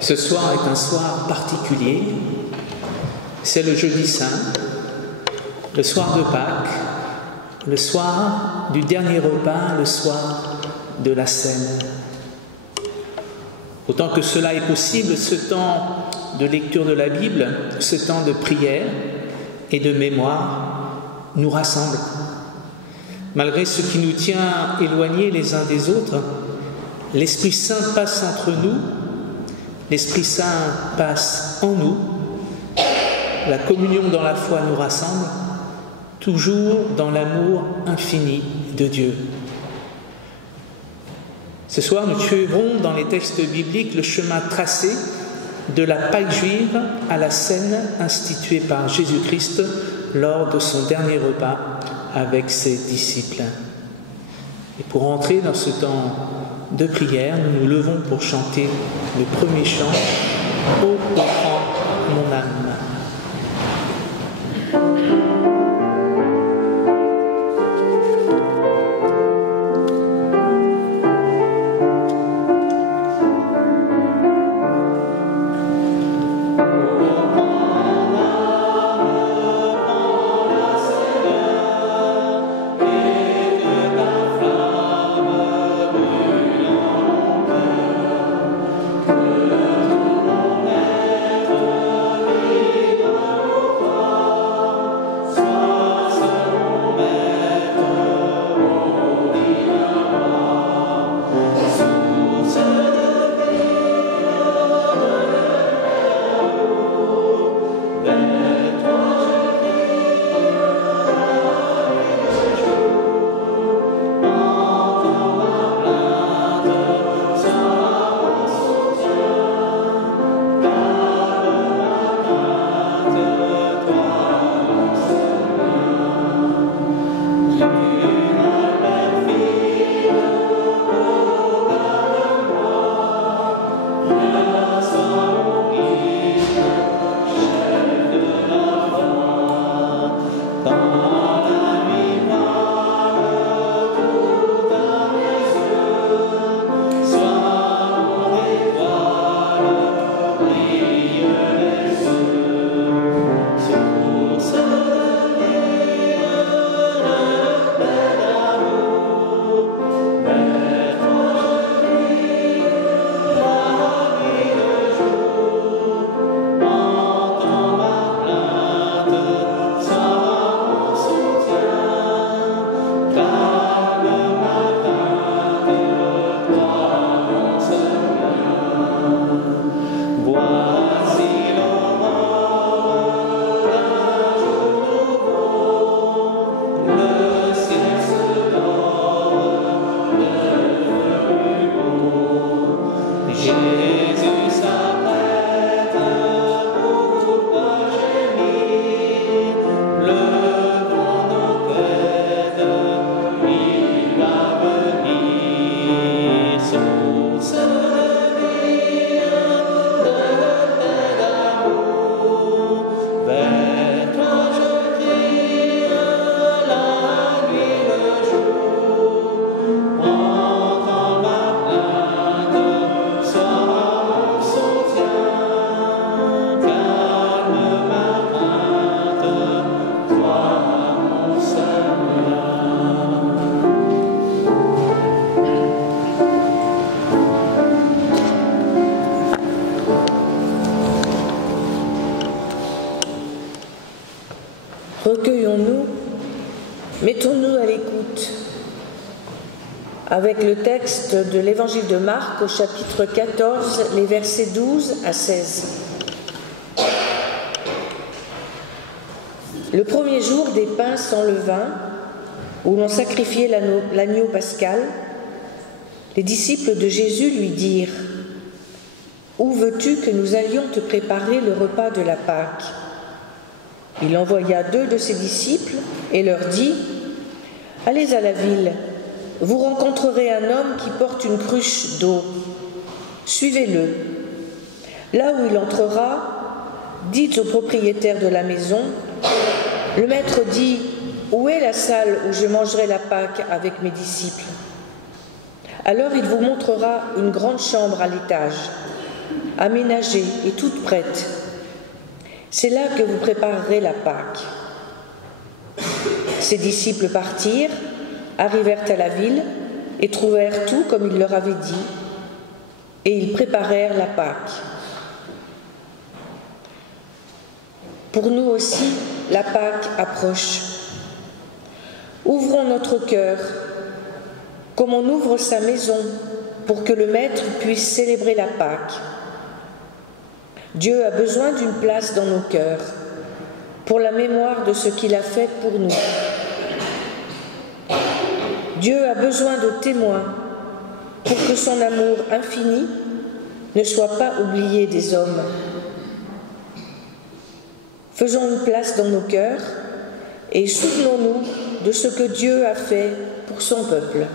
Ce soir est un soir particulier, c'est le jeudi saint, le soir de Pâques, le soir du dernier repas, le soir de la Cène. Autant que cela est possible, ce temps de lecture de la Bible, ce temps de prière et de mémoire nous rassemble. Malgré ce qui nous tient éloignés les uns des autres, l'Esprit Saint passe entre nous, l'Esprit Saint passe en nous, la communion dans la foi nous rassemble, toujours dans l'amour infini de Dieu. Ce soir, nous suivrons dans les textes bibliques le chemin tracé de la Pâque juive à la Cène instituée par Jésus-Christ lors de son dernier repas avec ses disciples. Et pour entrer dans ce temps de prière, nous nous levons pour chanter le premier chant « Ô comprends mon âme ». Recueillons-nous, mettons-nous à l'écoute avec le texte de l'évangile de Marc au chapitre 14, les versets 12 à 16. Le premier jour des pains sans levain, où l'on sacrifiait l'agneau pascal, les disciples de Jésus lui dirent « Où veux-tu que nous allions te préparer le repas de la Pâque ?» Il envoya 2 de ses disciples et leur dit « Allez à la ville, vous rencontrerez un homme qui porte une cruche d'eau. Suivez-le. Là où il entrera, dites au propriétaire de la maison, le maître dit, où est la salle où je mangerai la Pâque avec mes disciples ? Alors il vous montrera une grande chambre à l'étage. aménagée et toute prête. C'est là que vous préparerez la Pâque. » Ses disciples partirent, arrivèrent à la ville et trouvèrent tout comme il leur avait dit, et ils préparèrent la Pâque. Pour nous aussi, la Pâque approche. Ouvrons notre cœur, comme on ouvre sa maison, pour que le Maître puisse célébrer la Pâque. Dieu a besoin d'une place dans nos cœurs, pour la mémoire de ce qu'il a fait pour nous. Dieu a besoin de témoins, pour que son amour infini ne soit pas oublié des hommes. Faisons une place dans nos cœurs et souvenons-nous de ce que Dieu a fait pour son peuple.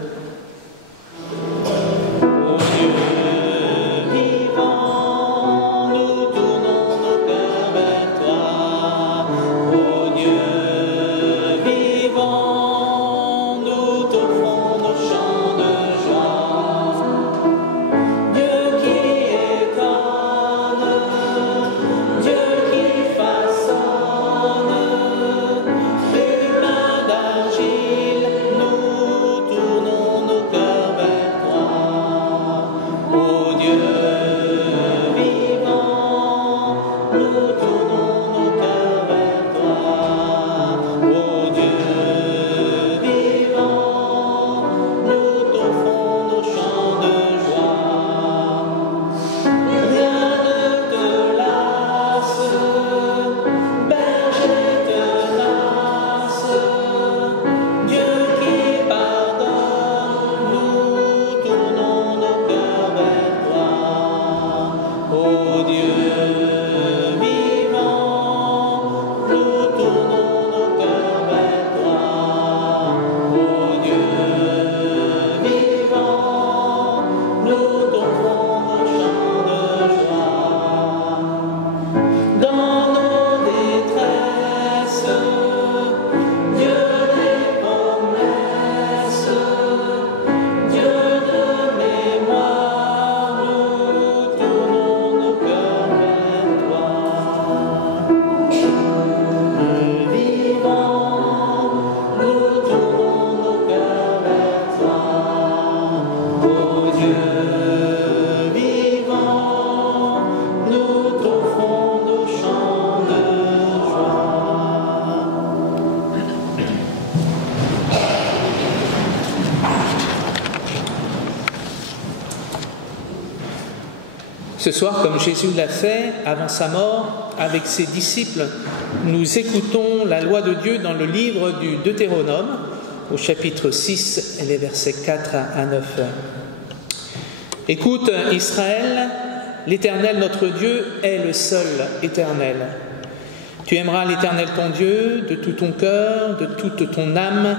Ce soir, comme Jésus l'a fait avant sa mort avec ses disciples, nous écoutons la loi de Dieu dans le livre du Deutéronome, au chapitre 6 et les versets 4 à 9. « Écoute, Israël, l'Éternel notre Dieu est le seul éternel. Tu aimeras l'Éternel ton Dieu de tout ton cœur, de toute ton âme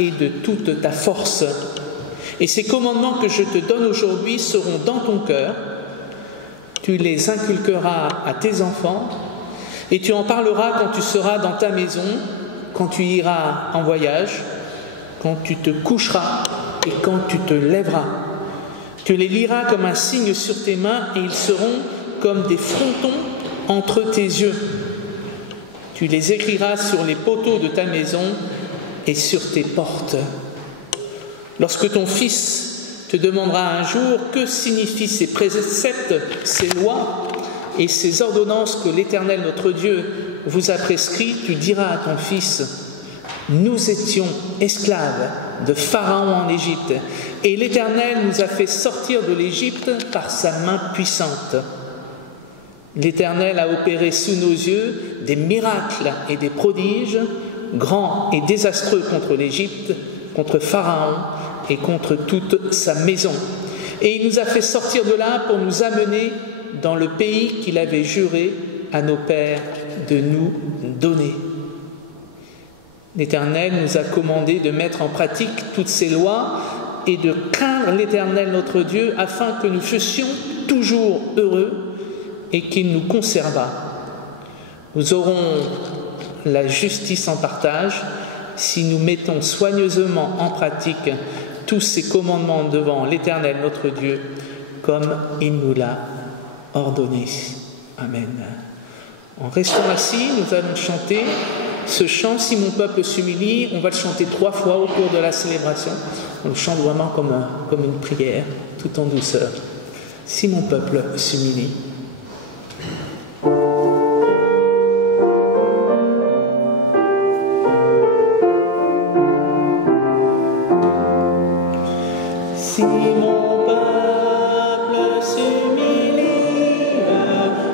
et de toute ta force. Et ces commandements que je te donne aujourd'hui seront dans ton cœur. Tu les inculqueras à tes enfants et tu en parleras quand tu seras dans ta maison, quand tu iras en voyage, quand tu te coucheras et quand tu te lèveras. Tu les liras comme un signe sur tes mains et ils seront comme des frontons entre tes yeux. Tu les écriras sur les poteaux de ta maison et sur tes portes. Lorsque ton fils te demandera un jour que signifient ces préceptes, ces lois et ces ordonnances que l'Éternel notre Dieu vous a prescrits, tu diras à ton fils: nous étions esclaves de Pharaon en Égypte, et l'Éternel nous a fait sortir de l'Égypte par sa main puissante. L'Éternel a opéré sous nos yeux des miracles et des prodiges, grands et désastreux contre l'Égypte, contre Pharaon et contre toute sa maison. Et il nous a fait sortir de là pour nous amener dans le pays qu'il avait juré à nos pères de nous donner. L'Éternel nous a commandé de mettre en pratique toutes ces lois et de craindre l'Éternel notre Dieu afin que nous fussions toujours heureux et qu'il nous conservât. Nous aurons la justice en partage si nous mettons soigneusement en pratique tous ces commandements devant l'Éternel notre Dieu, comme il nous l'a ordonné. Amen. En restant assis, nous allons chanter ce chant « Si mon peuple s'humilie ». On va le chanter 3 fois au cours de la célébration. On le chante vraiment comme une prière, tout en douceur. « Si mon peuple s'humilie ». Si mon peuple s'humilie,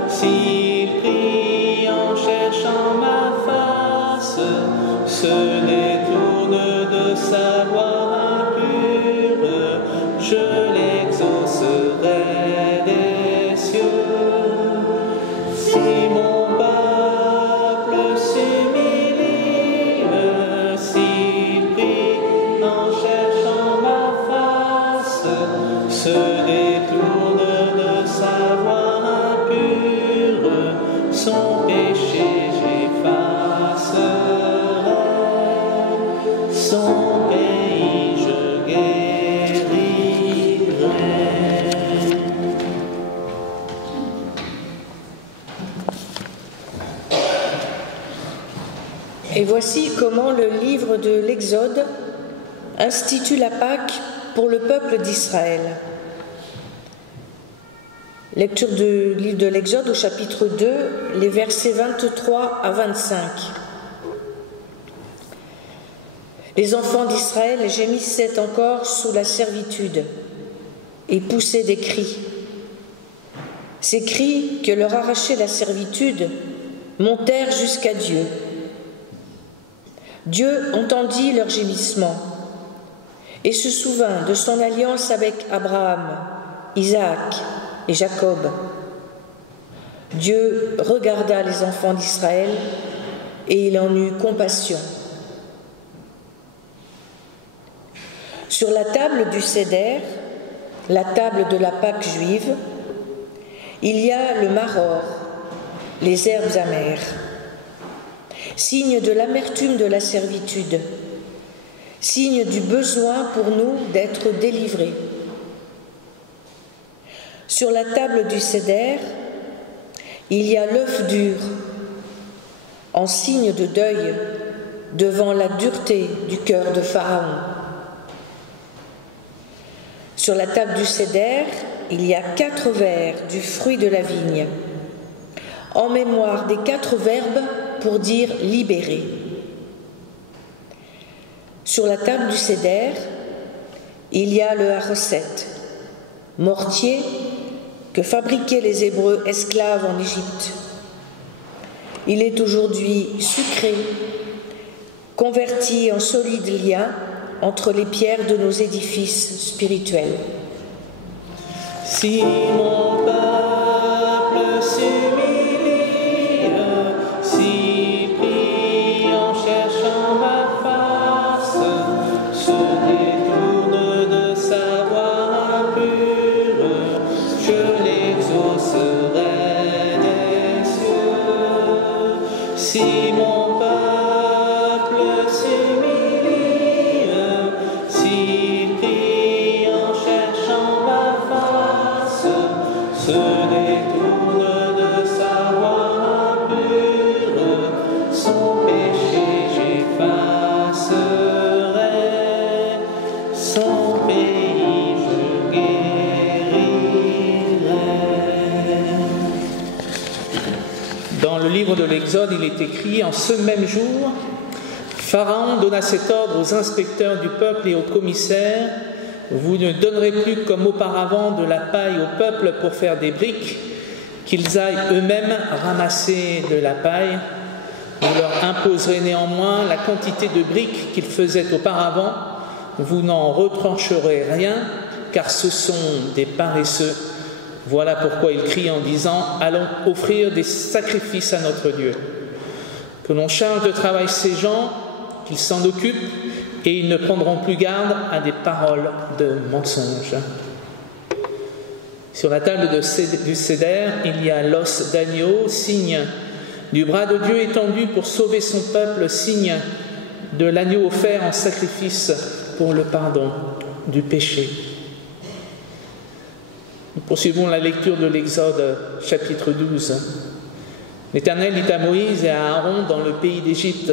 s'il prie en cherchant ma face, se détourne de sa voie impure, je l'exaucerai des cieux. Si mon peuple s'humilie, s'il prie en cherchant ma face, se détourne de sa voie impure, son péché j'effacerai, son pays je guérirai. Et voici comment le livre de l'Exode institue la Pâque pour le peuple d'Israël. Lecture du livre de l'Exode au chapitre 2, les versets 23 à 25. Les enfants d'Israël gémissaient encore sous la servitude et poussaient des cris. Ces cris que leur arrachait la servitude montèrent jusqu'à Dieu. Dieu entendit leurs gémissements et se souvint de son alliance avec Abraham, Isaac et Jacob. Dieu regarda les enfants d'Israël et il en eut compassion. Sur la table du Seder, la table de la Pâque juive, il y a le maror, les herbes amères, signe de l'amertume de la servitude, signe du besoin pour nous d'être délivrés. Sur la table du Seder, il y a l'œuf dur, en signe de deuil devant la dureté du cœur de Pharaon. Sur la table du Seder, il y a 4 vers du fruit de la vigne, en mémoire des 4 verbes pour dire « libérer ». Sur la table du Seder, il y a le haroset, mortier que fabriquaient les Hébreux esclaves en Égypte. Il est aujourd'hui sucré, converti en solide lien entre les pierres de nos édifices spirituels. Si mon peuple s'humilie, s'il prie en cherchant ma face, se détourne de sa voie impure, je l'exaucerai des cieux. Si mon peuple s'humilie, s'il prie en cherchant ma face, se détourne de sa voie impure, son péché j'effacerai, son pays je guérirai. Dans le livre de l'Exode, il est écrit « En ce même jour, Pharaon donna cet ordre aux inspecteurs du peuple et aux commissaires : vous ne donnerez plus comme auparavant de la paille au peuple pour faire des briques, qu'ils aillent eux-mêmes ramasser de la paille. Vous leur imposerez néanmoins la quantité de briques qu'ils faisaient auparavant. Vous n'en retrancherez rien, car ce sont des paresseux. Voilà pourquoi il crie en disant : allons offrir des sacrifices à notre Dieu. Que l'on charge de travail ces gens, qu'ils s'en occupent, et ils ne prendront plus garde à des paroles de mensonge. Sur la table du Seder, il y a l'os d'agneau, signe du bras de Dieu étendu pour sauver son peuple, signe de l'agneau offert en sacrifice pour le pardon du péché. Nous poursuivons la lecture de l'Exode, chapitre 12. L'Éternel dit à Moïse et à Aaron dans le pays d'Égypte: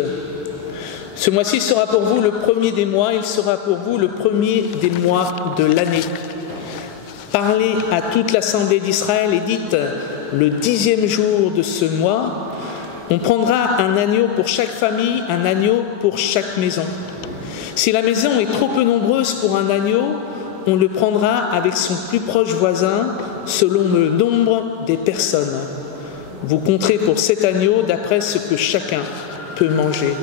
ce mois-ci sera pour vous le premier des mois, il sera pour vous le premier des mois de l'année. Parlez à toute l'assemblée d'Israël et dites: le 10e jour de ce mois, on prendra un agneau pour chaque famille, un agneau pour chaque maison. Si la maison est trop peu nombreuse pour un agneau, on le prendra avec son plus proche voisin, selon le nombre des personnes. Vous compterez pour cet agneau d'après ce que chacun peut manger.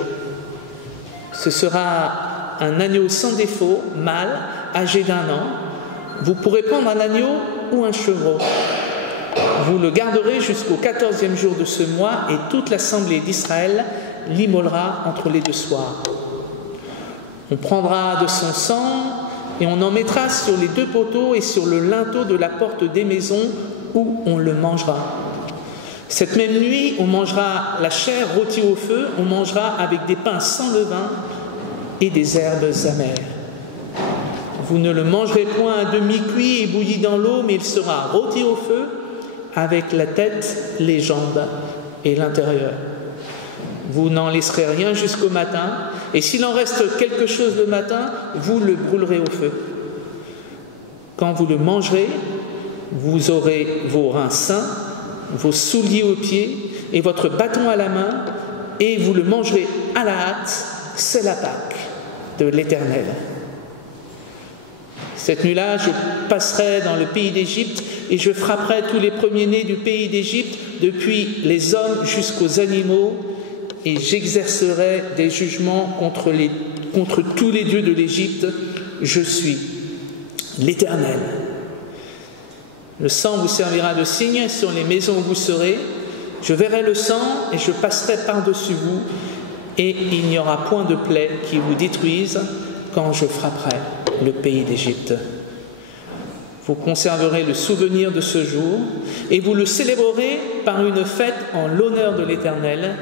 Ce sera un agneau sans défaut, mâle, âgé d'1 an. Vous pourrez prendre un agneau ou un chevreau. Vous le garderez jusqu'au 14e jour de ce mois et toute l'assemblée d'Israël l'immolera entre les 2 soirs. On prendra de son sang et on en mettra sur les 2 poteaux et sur le linteau de la porte des maisons où on le mangera. Cette même nuit, on mangera la chair rôtie au feu, on mangera avec des pains sans levain et des herbes amères. Vous ne le mangerez point à demi-cuit et bouilli dans l'eau, mais il sera rôti au feu avec la tête, les jambes et l'intérieur. Vous n'en laisserez rien jusqu'au matin, et s'il en reste quelque chose le matin, vous le brûlerez au feu. Quand vous le mangerez, vous aurez vos reins sains, vos souliers aux pieds et votre bâton à la main, et vous le mangerez à la hâte. C'est la Pâque de l'Éternel. Cette nuit-là, je passerai dans le pays d'Égypte et je frapperai tous les premiers-nés du pays d'Égypte, depuis les hommes jusqu'aux animaux, et j'exercerai des jugements contre tous les dieux de l'Égypte. Je suis l'Éternel. Le sang vous servira de signe sur les maisons où vous serez. Je verrai le sang et je passerai par-dessus vous, et il n'y aura point de plaie qui vous détruise quand je frapperai le pays d'Égypte. Vous conserverez le souvenir de ce jour et vous le célébrerez par une fête en l'honneur de l'Éternel.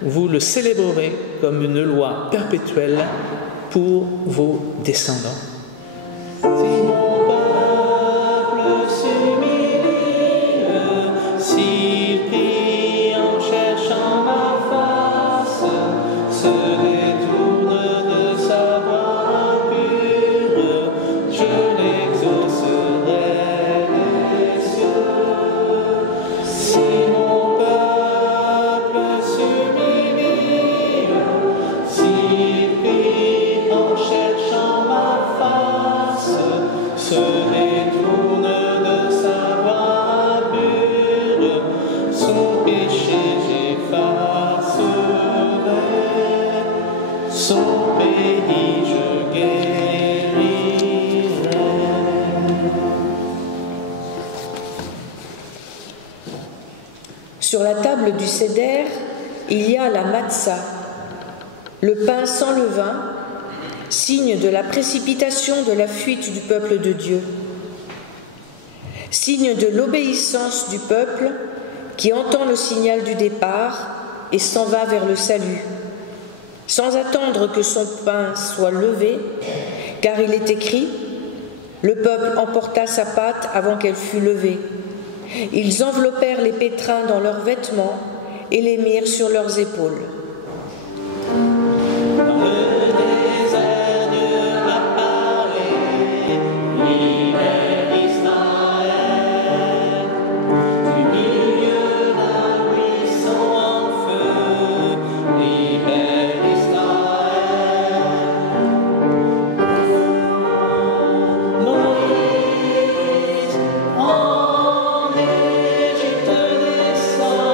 Vous le célébrerez comme une loi perpétuelle pour vos descendants. Si mon peuple s'humilie, s'il prie en cherchant ma face, se détourne de sa voie impure, je l'exaucerai des cieux. Si mon peuple s'humilie, s'il prie en cherchant ma face, se détourne de sa voie impure, son péché j'effacerai, son pays je guérirai. Sur la table du Seder, il y a la matzah, le pain sans levain, signe de la précipitation de la fuite du peuple de Dieu, signe de l'obéissance du peuple qui entend le signal du départ et s'en va vers le salut, sans attendre que son pain soit levé, car il est écrit: le peuple emporta sa pâte avant qu'elle fût levée. Ils enveloppèrent les pétrins dans leurs vêtements et les mirent sur leurs épaules. En Égypte descendit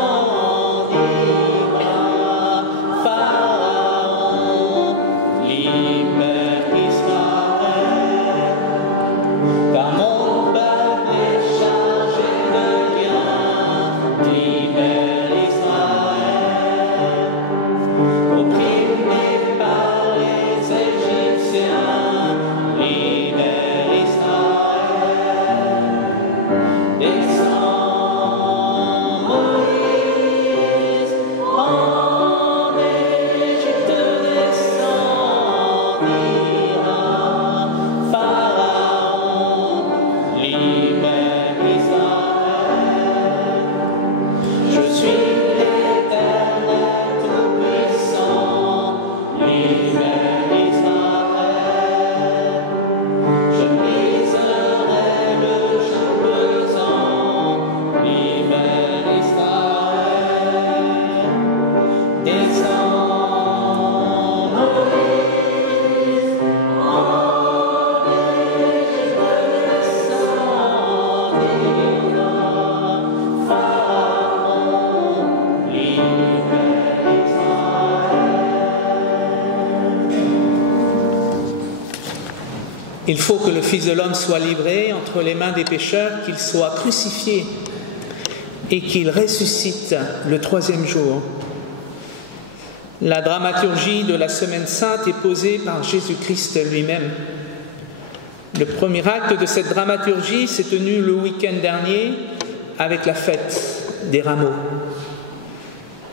Il faut que le Fils de l'homme soit livré entre les mains des pécheurs, qu'il soit crucifié et qu'il ressuscite le troisième jour. La dramaturgie de la Semaine Sainte est posée par Jésus-Christ lui-même. Le premier acte de cette dramaturgie s'est tenu le week-end dernier avec la fête des rameaux.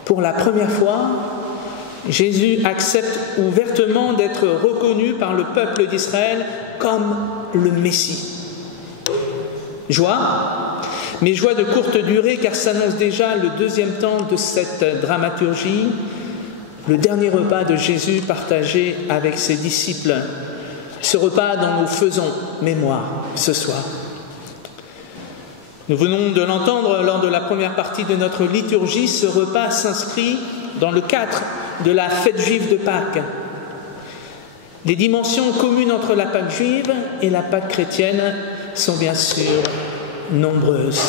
Pour la première fois, Jésus accepte ouvertement d'être reconnu par le peuple d'Israël comme le Messie. Joie, mais joie de courte durée car s'annonce déjà le deuxième temps de cette dramaturgie, le dernier repas de Jésus partagé avec ses disciples, ce repas dont nous faisons mémoire ce soir. Nous venons de l'entendre lors de la première partie de notre liturgie, ce repas s'inscrit dans le cadre de la fête juive de Pâques. Les dimensions communes entre la Pâque juive et la Pâque chrétienne sont bien sûr nombreuses.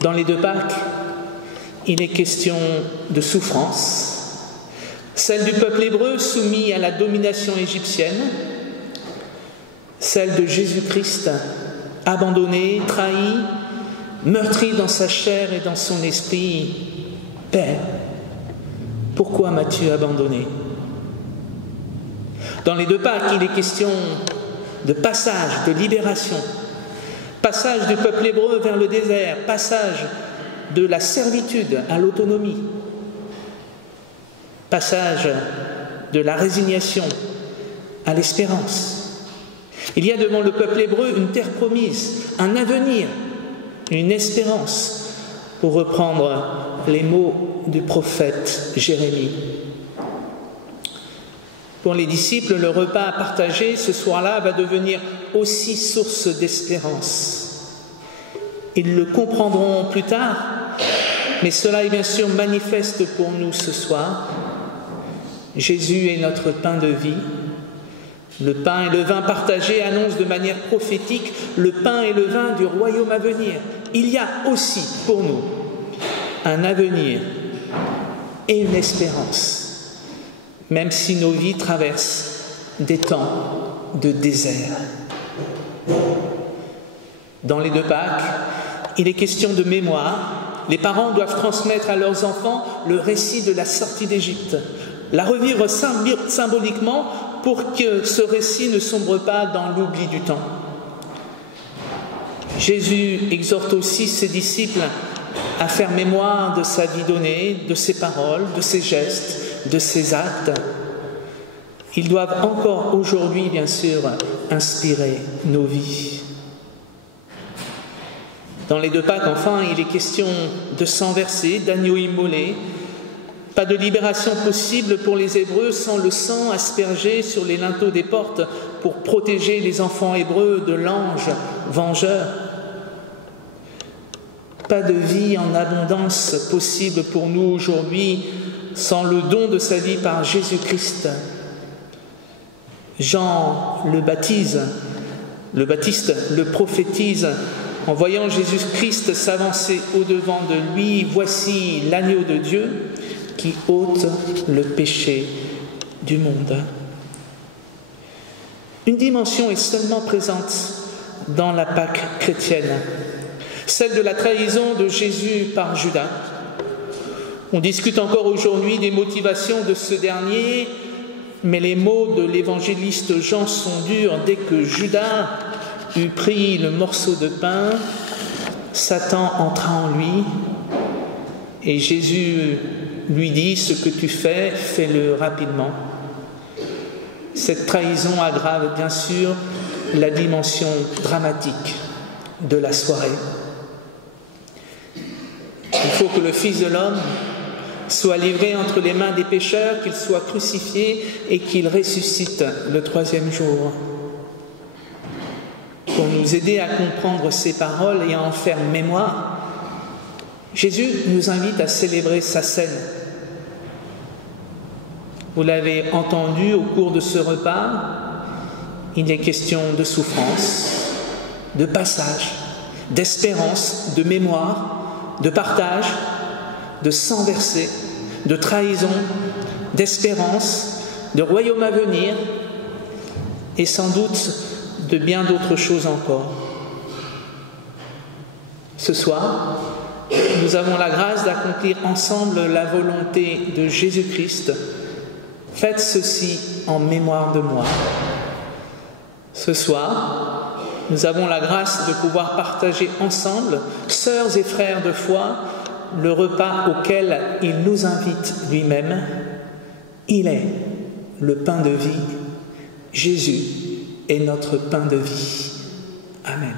Dans les deux Pâques, il est question de souffrance, celle du peuple hébreu soumis à la domination égyptienne, celle de Jésus-Christ abandonné, trahi, meurtri dans sa chair et dans son esprit. Père, pourquoi m'as-tu abandonné ? Dans les deux Pâques, il est question de passage, de libération, passage du peuple hébreu vers le désert, passage de la servitude à l'autonomie, passage de la résignation à l'espérance. Il y a devant le peuple hébreu une terre promise, un avenir, une espérance, pour reprendre les mots du prophète Jérémie. Pour les disciples, le repas partagé ce soir-là va devenir aussi source d'espérance. Ils le comprendront plus tard, mais cela est bien sûr manifeste pour nous ce soir. Jésus est notre pain de vie. Le pain et le vin partagés annoncent de manière prophétique le pain et le vin du royaume à venir. Il y a aussi pour nous un avenir et une espérance, même si nos vies traversent des temps de désert. Dans les deux Pâques, il est question de mémoire. Les parents doivent transmettre à leurs enfants le récit de la sortie d'Égypte, la revivre symboliquement pour que ce récit ne sombre pas dans l'oubli du temps. Jésus exhorte aussi ses disciples à faire mémoire de sa vie donnée, de ses paroles, de ses gestes, de ses actes. Ils doivent encore aujourd'hui, bien sûr, inspirer nos vies. Dans les deux Pâques, enfin, il est question de sang versé, d'agneau immolé. Pas de libération possible pour les Hébreux sans le sang aspergé sur les linteaux des portes pour protéger les enfants hébreux de l'ange vengeur. Pas de vie en abondance possible pour nous aujourd'hui sans le don de sa vie par Jésus-Christ. Jean le Baptiste le prophétise en voyant Jésus-Christ s'avancer au-devant de lui. Voici l'agneau de Dieu qui ôte le péché du monde. Une dimension est seulement présente dans la Pâque chrétienne, celle de la trahison de Jésus par Judas. On discute encore aujourd'hui des motivations de ce dernier, mais les mots de l'évangéliste Jean sont durs. Dès que Judas eut pris le morceau de pain, Satan entra en lui et Jésus lui dit « Ce que tu fais, fais-le rapidement ». Cette trahison aggrave bien sûr la dimension dramatique de la soirée. Il faut que le Fils de l'homme soit livré entre les mains des pécheurs, qu'il soit crucifié et qu'il ressuscite le troisième jour. Pour nous aider à comprendre ces paroles et à en faire mémoire, Jésus nous invite à célébrer sa scène. Vous l'avez entendu au cours de ce repas, il est question de souffrance, de passage, d'espérance, de mémoire, de partage, de sang versé, de trahison, d'espérance, de royaume à venir. et sans doute de bien d'autres choses encore. Ce soir, nous avons la grâce d'accomplir ensemble la volonté de Jésus-Christ. Faites ceci en mémoire de moi. Ce soir, nous avons la grâce de pouvoir partager ensemble, sœurs et frères de foi, le repas auquel il nous invite lui-même. Il est le pain de vie. Jésus est notre pain de vie. Amen.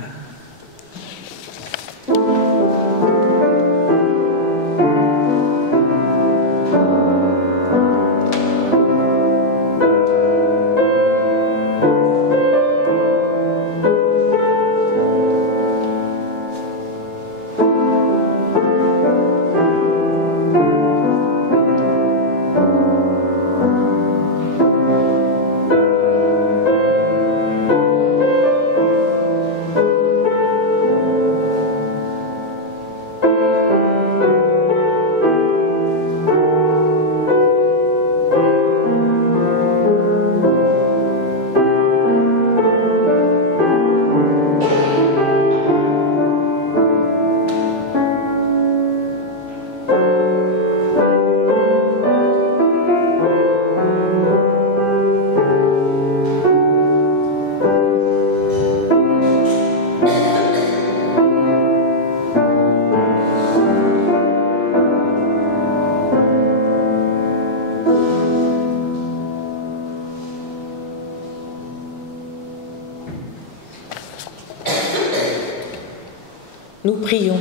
Nous prions.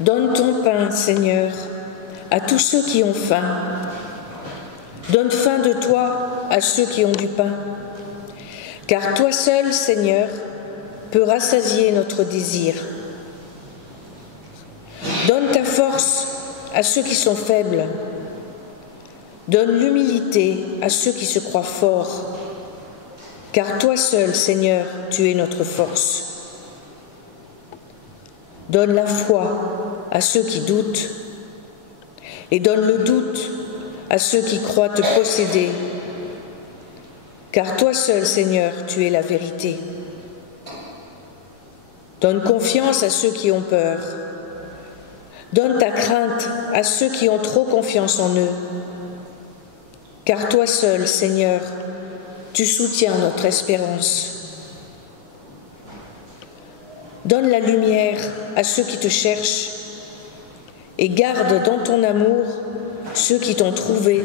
Donne ton pain, Seigneur, à tous ceux qui ont faim. Donne faim de toi à ceux qui ont du pain. Car toi seul, Seigneur, peux rassasier notre désir. Donne ta force à ceux qui sont faibles. Donne l'humilité à ceux qui se croient forts. Car toi seul, Seigneur, tu es notre force. Donne la foi à ceux qui doutent, et donne le doute à ceux qui croient te posséder. Car toi seul, Seigneur, tu es la vérité. Donne confiance à ceux qui ont peur. Donne ta crainte à ceux qui ont trop confiance en eux. Car toi seul, Seigneur, tu soutiens notre espérance. Donne la lumière à ceux qui te cherchent et garde dans ton amour ceux qui t'ont trouvé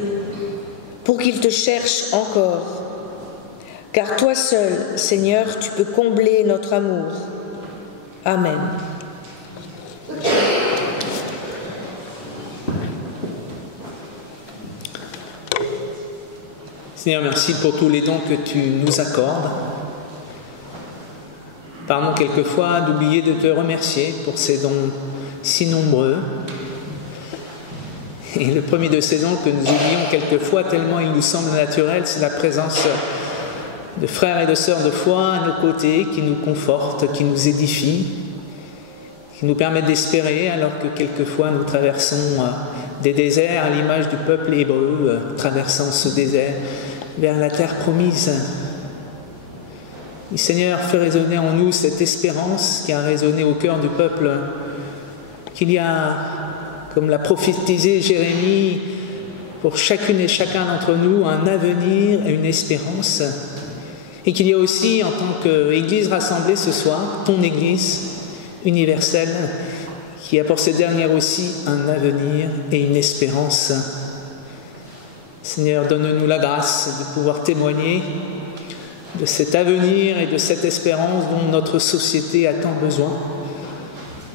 pour qu'ils te cherchent encore. Car toi seul, Seigneur, tu peux combler notre amour. Amen. Seigneur, merci pour tous les dons que tu nous accordes. Pardon quelquefois d'oublier de te remercier pour ces dons si nombreux. Et le premier de ces dons que nous oublions quelquefois tellement il nous semble naturel, c'est la présence de frères et de sœurs de foi à nos côtés qui nous confortent, qui nous édifient, qui nous permettent d'espérer alors que quelquefois nous traversons des déserts à l'image du peuple hébreu traversant ce désert vers la terre promise. Et Seigneur, fais résonner en nous cette espérance qui a résonné au cœur du peuple, qu'il y a, comme l'a prophétisé Jérémie, pour chacune et chacun d'entre nous, un avenir et une espérance. Et qu'il y a aussi, en tant qu'Église rassemblée ce soir, ton Église universelle, qui a pour cette dernière aussi un avenir et une espérance. Seigneur, donne-nous la grâce de pouvoir témoigner de cet avenir et de cette espérance dont notre société a tant besoin,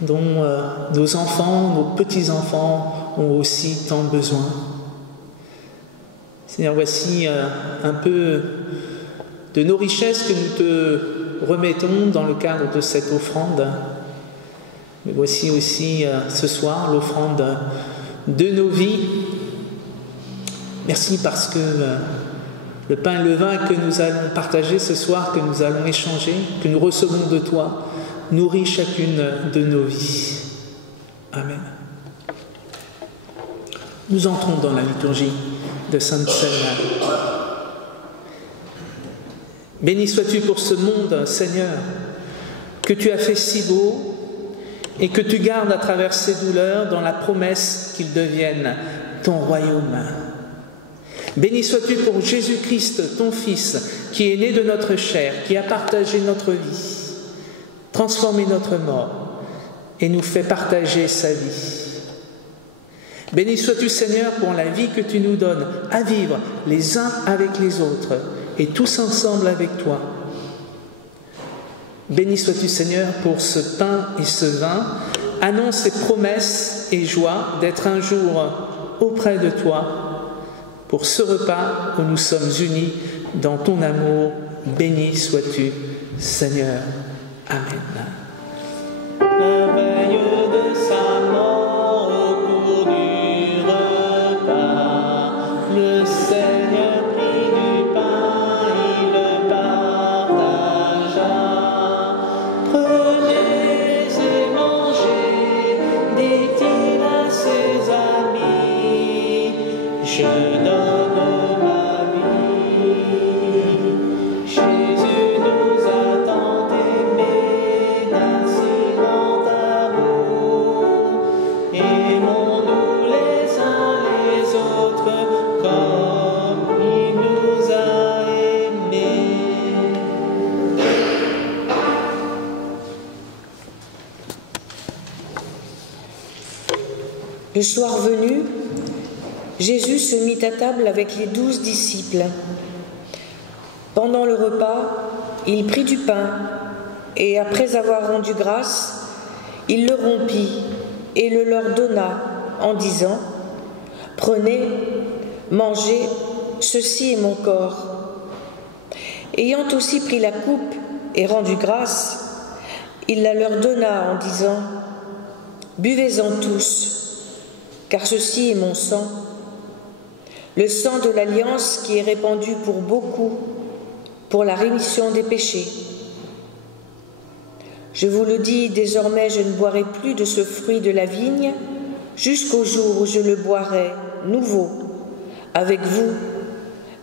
dont nos enfants, nos petits-enfants ont aussi tant besoin. Seigneur, voici un peu de nos richesses que nous te remettons dans le cadre de cette offrande. Mais voici aussi ce soir l'offrande de nos vies. Merci parce que le pain et le vin que nous allons partager ce soir, que nous allons échanger, que nous recevons de toi, nourrit chacune de nos vies. Amen. Nous entrons dans la liturgie de Sainte Seine. Béni sois-tu pour ce monde, Seigneur, que tu as fait si beau et que tu gardes à travers ses douleurs dans la promesse qu'il devienne ton royaume. Béni sois-tu pour Jésus-Christ, ton Fils, qui est né de notre chair, qui a partagé notre vie, transformé notre mort et nous fait partager sa vie. Béni sois-tu, Seigneur, pour la vie que tu nous donnes à vivre les uns avec les autres et tous ensemble avec toi. Béni sois-tu, Seigneur, pour ce pain et ce vin, annonce et promesses et joie d'être un jour auprès de toi pour ce repas où nous sommes unis dans ton amour. Béni sois-tu, Seigneur. Amen. La veille de sa mort au cours du repas, le Seigneur prit du pain, il le partagea. Prenez et mangez, dit-il à ses amis, je donne ma vie. Jésus nous a tant aimés d'un si grand amour. Aimons-nous les uns les autres comme il nous a aimés. Le soir venu, Jésus se mit à table avec les 12 disciples. Pendant le repas, il prit du pain et, après avoir rendu grâce, il le rompit et le leur donna en disant : « Prenez, mangez, ceci est mon corps. » Ayant aussi pris la coupe et rendu grâce, il la leur donna en disant : « Buvez-en tous, car ceci est mon sang, le sang de l'alliance qui est répandu pour beaucoup, pour la rémission des péchés. Je vous le dis, désormais je ne boirai plus de ce fruit de la vigne, jusqu'au jour où je le boirai nouveau avec vous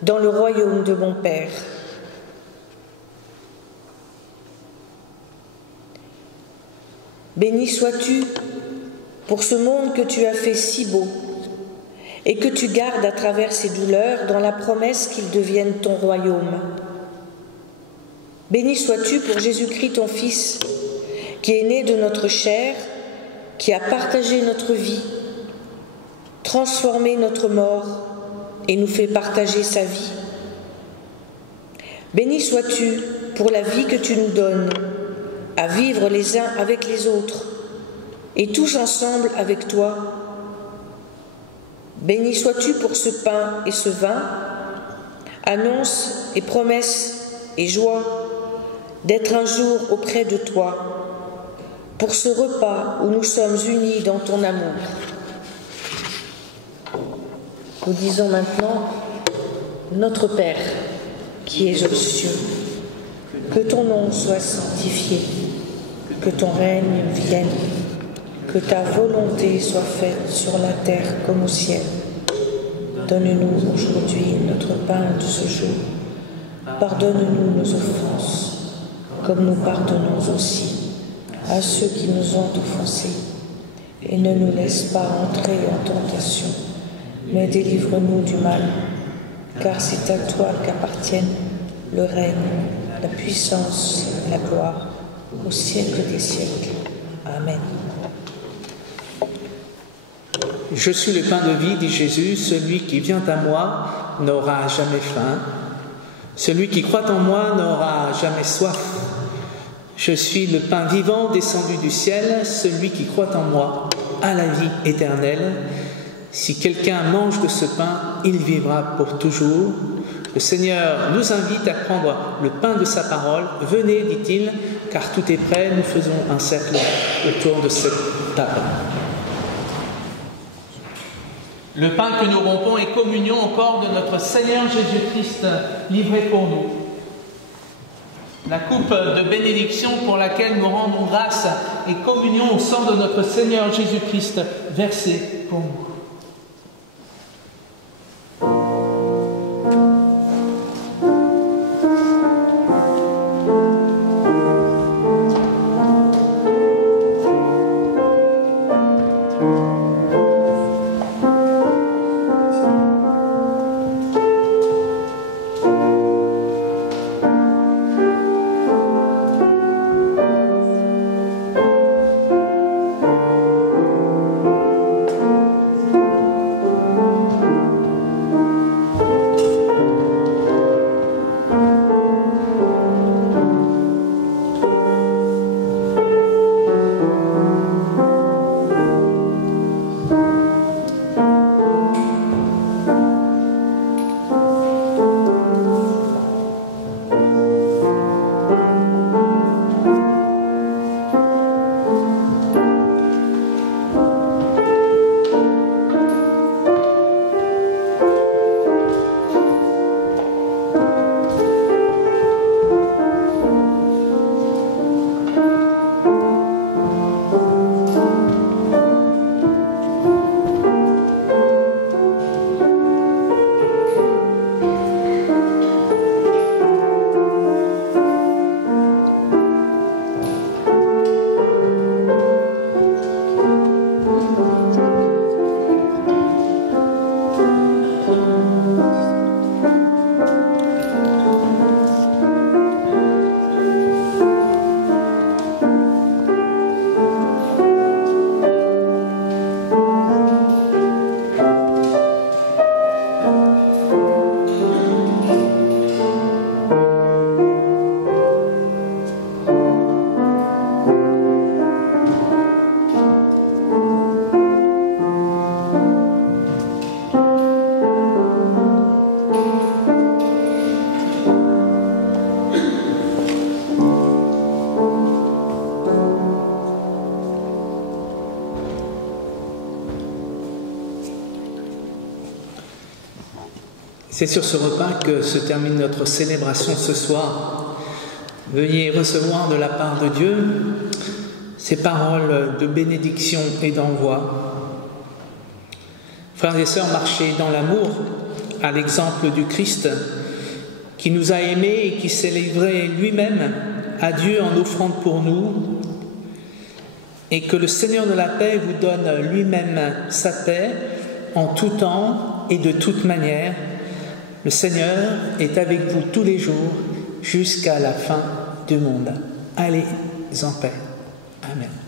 dans le royaume de mon Père. » Béni sois-tu pour ce monde que tu as fait si beau et que tu gardes à travers ses douleurs dans la promesse qu'il devienne ton royaume. Béni sois-tu pour Jésus-Christ, ton Fils, qui est né de notre chair, qui a partagé notre vie, transformé notre mort et nous fait partager sa vie. Béni sois-tu pour la vie que tu nous donnes, à vivre les uns avec les autres, et tous ensemble avec toi. Béni sois-tu pour ce pain et ce vin, annonce et promesse et joie d'être un jour auprès de toi, pour ce repas où nous sommes unis dans ton amour. Nous disons maintenant : Notre Père, qui es aux cieux, que ton nom soit sanctifié, que ton règne vienne, que ta volonté soit faite sur la terre comme au ciel. Donne-nous aujourd'hui notre pain de ce jour. Pardonne-nous nos offenses, comme nous pardonnons aussi à ceux qui nous ont offensés. Et ne nous laisse pas entrer en tentation, mais délivre-nous du mal. Car c'est à toi qu'appartiennent le règne, la puissance, la gloire, au siècle des siècles. Amen. Je suis le pain de vie, dit Jésus, celui qui vient à moi n'aura jamais faim, celui qui croit en moi n'aura jamais soif. Je suis le pain vivant descendu du ciel, celui qui croit en moi a la vie éternelle. Si quelqu'un mange de ce pain, il vivra pour toujours. Le Seigneur nous invite à prendre le pain de sa parole. Venez, dit-il, car tout est prêt, nous faisons un cercle autour de cette table. Le pain que nous rompons est communion au corps de notre Seigneur Jésus-Christ, livré pour nous. La coupe de bénédiction pour laquelle nous rendons grâce est communion au sang de notre Seigneur Jésus-Christ, versé pour nous. C'est sur ce repas que se termine notre célébration ce soir. Veuillez recevoir de la part de Dieu ces paroles de bénédiction et d'envoi. Frères et sœurs, marchez dans l'amour, à l'exemple du Christ, qui nous a aimés et qui s'est livré lui-même à Dieu en offrant pour nous, et que le Seigneur de la paix vous donne lui-même sa paix en tout temps et de toute manière. Le Seigneur est avec vous tous les jours jusqu'à la fin du monde. Allez en paix. Amen.